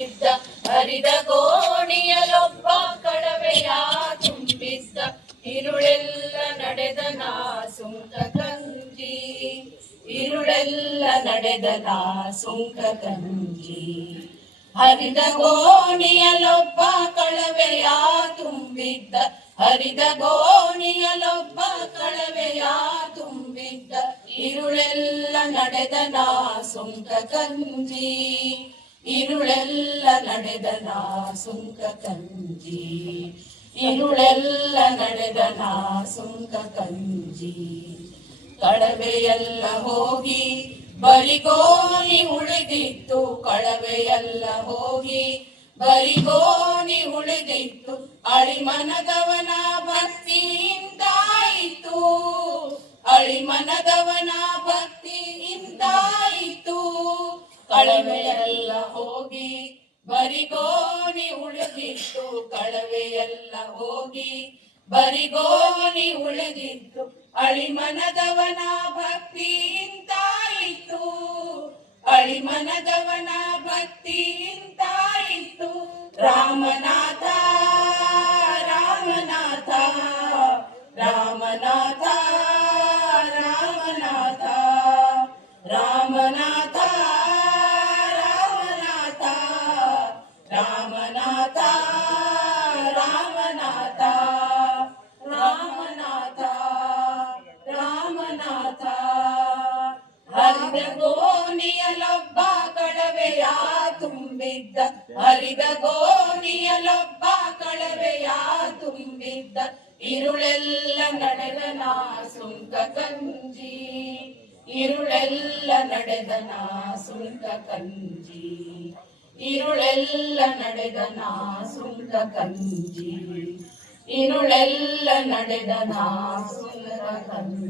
ಇದ್ದ ಹರಿದ ಗೋಣಿಯಲೊಬ್ಬ ಕಳವೆಯ ತುಂಬಿದ್ದ ഇരുಳೆಲ್ಲ ನಡೆದನ ಸುಂಕ ಕಂಜಿ ഇരുಳೆಲ್ಲ ನಡೆದನ ಸುಂಕ ಕಂಜಿ ಹರಿದ ಗೋಣಿಯಲೊಬ್ಬ ಕಳವೆಯ ತುಂಬಿದ್ದ ಹರಿದ ಗೋಣಿಯಲೊಬ್ಬ ಕಳವೆಯ ತುಂಬಿದ್ದ ഇരുಳೆಲ್ಲ ನಡೆದನ ಸುಂಕ ಕಂಜಿ ഇരുಳೆಲ್ಲ ನಡೆದನ ಸುಂಕ ಕಂಜಿ ഇരുಳೆಲ್ಲ ನಡೆದನ ಸುಂಕ ಕಂಜಿ ಕಳವೆಯೆಲ್ಲ ಹೋಗಿ ಬರಿಗೋನಿ ಉಳಿದಿತ್ತು ಕಳವೆಯೆಲ್ಲ ಹೋಗಿ ಬರಿಗೋನಿ ಉಳಿದಿತ್ತು ಅಳಿಮನದವನ ಭಕ್ತಿಯಿಂದಾಯಿತು ಅಳಿಮನದವನ ಭಕ್ತಿಯಿಂದಾಯಿತು ಕಳವೆಯೆಲ್ಲ ಹೋಗಿ ಬರಿಗೋನಿ ಉಳಿದಿತ್ತು ಕಳವೆಯೆಲ್ಲ ಹೋಗಿ ಬರಿಗೋನಿ ಉಳಿದಿತ್ತು ಅಳಿಮನದವನ ಭಕ್ತಿಯಿಂದಾಯಿತು ಅಳಿಮನದವನ ಭಕ್ತಿಯಿಂದಾಯಿತು ರಾಮನಾಥ ರಾಮನಾಥ ರಾಮನಾಥ ರಾಮನಾಥ ರಾಮನಾಥ ರಾಮನಾಥ ರಾಮನಾಥ ರಾಮನಾಥ ರಾಮನಾಥ ಹರಿದ ಗೋಣಿಯಲೊಬ್ಬ ಕಳವೆಯ ತುಂಬಿದ್ದ ಹರಿದ ಗೋಣಿಯಲೊಬ್ಬ ಕಳವೆಯ ತುಂಬಿದ್ದ ഇരുಳೆಲ್ಲ ನಡೆದನ ಸುಂಕ ಕಂಜಿ ഇരുಳೆಲ್ಲ ನಡೆದನ ಸುಂಕ ಕಂಜಿ ഇരുಳೆಲ್ಲ ನಡೆದನ ಸುಂಕ ಕಂಜಿ ഇരുಳೆಲ್ಲ ನಡೆದನ ಸುಂಕ ಕಂಜಿ